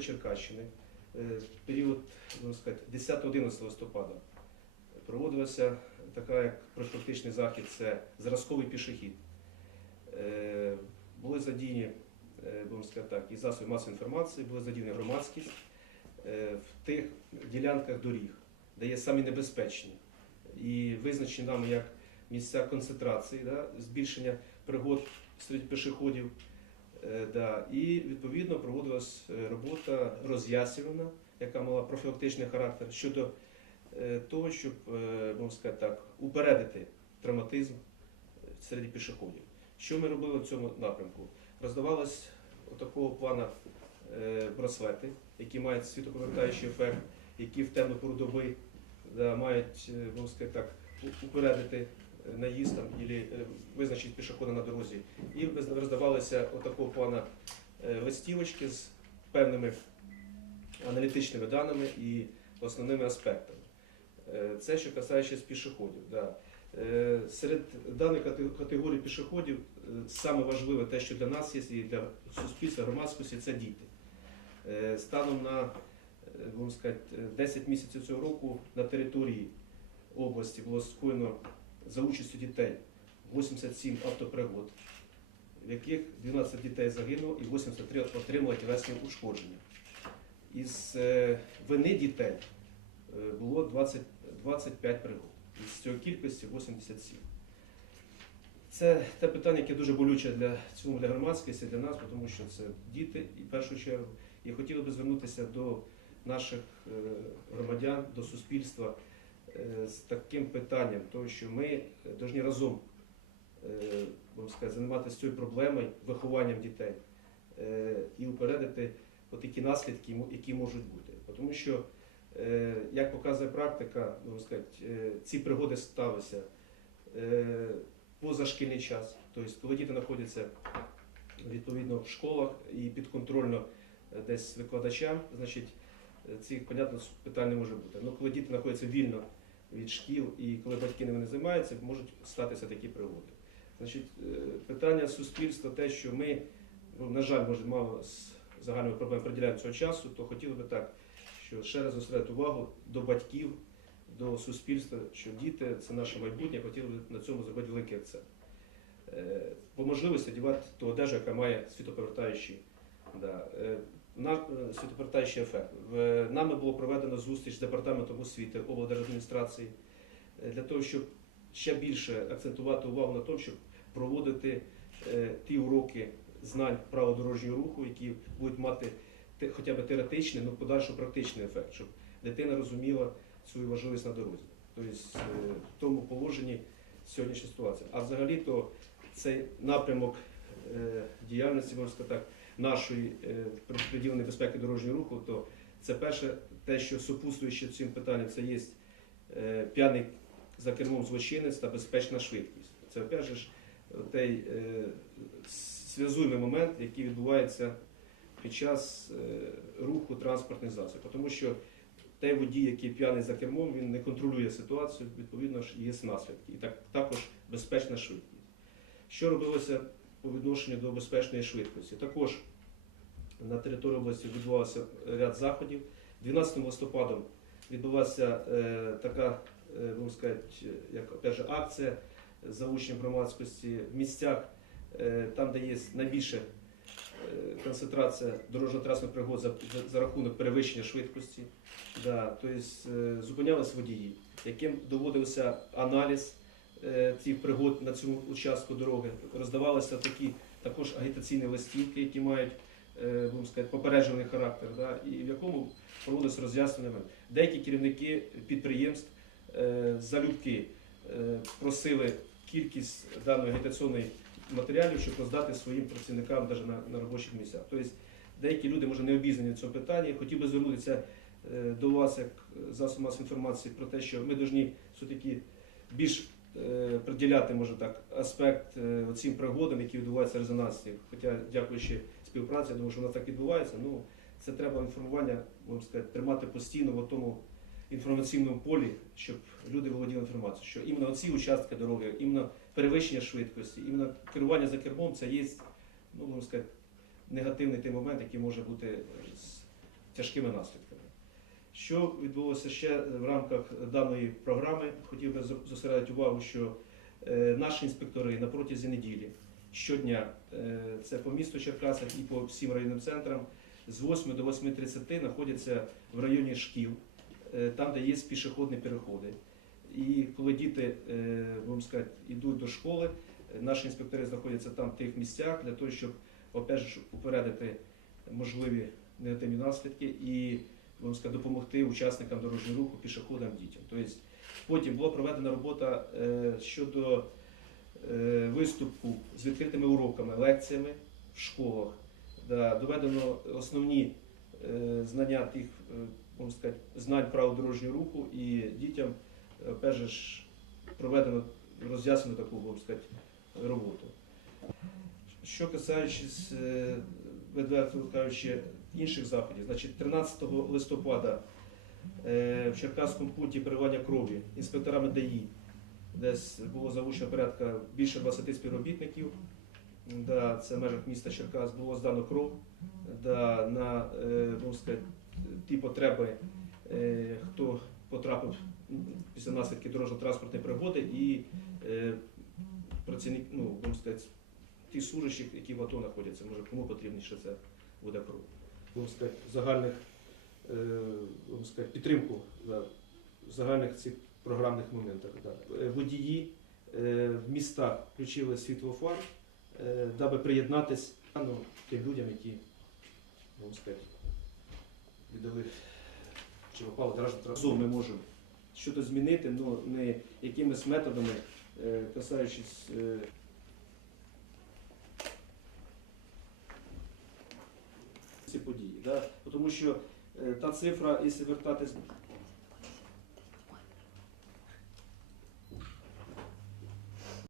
території Черкащини е, в період можна сказати, 10-11 листопада проводилася така як профілактичний захід, це зразковий пішохід. Е, Були задіяні, е, будемо сказати так, і засоби масової інформації, були задіяні громадськість е, в тих ділянках доріг, де є самі небезпечні і визначені нами як місця концентрації, збільшення пригод серед пішоходів. Е, Да, і відповідно проводилась е, робота роз'яснювана, яка мала профілактичний характер щодо е, того, щоб можна сказати так, упередити травматизм серед пішоходів. Що ми робили в цьому напрямку? Роздавалось такого плану е, браслети, які мають світоповертаючий ефект, які в темну пору доби да, мають, можна сказати так, упередити наїзд там, або визначити пішохода на дорозі. І роздавалися отакого плану е, листівочки з певними аналітичними даними і основними аспектами. Е, Це що касаючись пішоходів. Да. Е, Серед даних категорій пішоходів е, саме важливе те, що для нас є і для суспільства, громадськості, це діти. Е, Станом на е, сказати, е, 10 місяців цього року на території області було скоєно за участю дітей 87 автопригод, в яких 12 дітей загинуло і 83 отримали тілесні ушкодження. Із е, вини дітей е, було 20, 25 пригод. Із цього кількості 87. Це те питання, яке дуже болюче для цьому для громадськості, для нас, тому що це діти і в першу чергу. І хотіли би звернутися до наших е, громадян, до суспільства з таким питанням, тому що ми повинні разом е, сказати, займатися цією проблемою, вихованням дітей е, і упередити такі наслідки, які можуть бути. Тому що, е, як показує практика, сказати, е, ці пригоди сталися е, позашкільний час, тобто коли діти знаходяться відповідно в школах і підконтрольно е, десь викладачам, значить е, цих, понятно, питань не може бути. Ну, коли діти знаходяться вільно від шкіл і коли батьки ними не займаються, можуть статися такі пригоди. Значить, е, питання суспільства, те, що ми, ну, на жаль, може, мало з загальними проблем приділяємо цього часу, то хотіли би так, що ще раз зосередити увагу до батьків, до суспільства, що діти це наше майбутнє, хотіли б на цьому зробити великий акцент. Е, По можливості одягати ту одежу, яка має світоповертаючий, да, е, на, е, ефект. В, нами було проведено зустріч з департаментом освіти облдержадміністрації е, для того, щоб ще більше акцентувати увагу на тому, щоб проводити е, ті уроки знань правил дорожнього руху, які будуть мати хоча б теоретичний, але подальший практичний ефект, щоб дитина розуміла свою важливість на дорозі. Тобто в тому положенні сьогоднішня ситуація. А взагалі то цей напрямок діяльності, можна сказати так, нашої е, приділеної безпеки дорожнього руху, то це перше те, що супутствуючи цим питанням, це є е, п'яний за кермом злочинець та безпечна швидкість. Це опять ж той е, зв'язуємий момент, який відбувається під час е, руху транспортних засобів. Тому що той водій, який п'яний за кермом, він не контролює ситуацію, відповідно ж є наслідки. І так, також безпечна швидкість. Що робилося по відношенню до безпечної швидкості? Також на території області відбувався ряд заходів. 12 листопадом відбулася е, така, е, сказати, як опять акція за учнем громадськості в місцях, е, там, де є найбільше е, концентрація дорожньо-транспортних пригод за, за, за рахунок перевищення швидкості. Да, тобто е, зупинялись водії, яким доводився аналіз е, цих пригод на цьому участку дороги. Роздавалися такі також агітаційні листівки, які мають будемо сказати, попереджений характер, да, і в якому проводилось роз'яснення. Деякі керівники підприємств е, залюбки е, просили кількість даної агітаційної матеріалів, щоб роздати своїм працівникам навіть на, на робочих місцях. Тобто деякі люди, може, не обізнані в цьому питанні. Хотів би звернутися е, до вас, як засоб масової інформації, про те, що ми повинні все-таки більш е, приділяти, може так, аспект е, цим пригодам, які відбуваються в резонансі. Хоча, дякуючи співпраці, я думаю, що воно так відбувається. Ну, це треба інформування, можна сказати, тримати постійно в тому інформаційному полі, щоб люди володіли інформацією, що іменно ці участки дороги, іменно перевищення швидкості, іменно керування за кермом це є, ну можна сказати, негативний той момент, який може бути з тяжкими наслідками. Що відбулося ще в рамках даної програми? Хотів би зосередити увагу, що е, наші інспектори на протязі неділі щодня е, це по місту Черкасах і по всім районним центрам з 8 до 8.30 знаходяться в районі шкіл, е, там, де є пішохідні переходи. І коли діти, е, будемо сказати, йдуть до школи, е, наші інспектори знаходяться там в тих місцях для того, щоб опять же, упередити можливі негативні наслідки і будемо сказати, допомогти учасникам дорожнього руху, пішоходам, дітям. Тобто потім була проведена робота е, щодо е, виступу з відкритими уроками, лекціями в школах. Доведено основні е, знання тих, можна сказати, знань правил дорожнього руху і дітям же, ж, проведено роз'яснену таку, можна сказати, роботу. Що касаючись, відверто кажучи, інших заходів, значить 13 листопада е, в Черкаському пункті переливання крові інспекторами ДАІ, десь було залучено порядка більше 20 співробітників. Да, це в межах міста Черкас було здано кров да, на е, сказати, ті потреби, е, хто потрапив після наслідків дорожньо-транспортної пригоди і працівник, ну, сказати, ті служащих, які в АТО знаходяться, може кому потрібніше це буде кров. Сказати, загальних е, сказати, підтримку да, в загальних цих програмних моментах. Да. Е, Водії е, в містах включили світлофар, е, даби приєднатись ну, тим людям, які сказати, віддали чи попали дорожньо разом ми можемо щось змінити, але не якимись методами, е, касаючись. е, ці події. Да? Тому що е, та цифра, якщо вертатись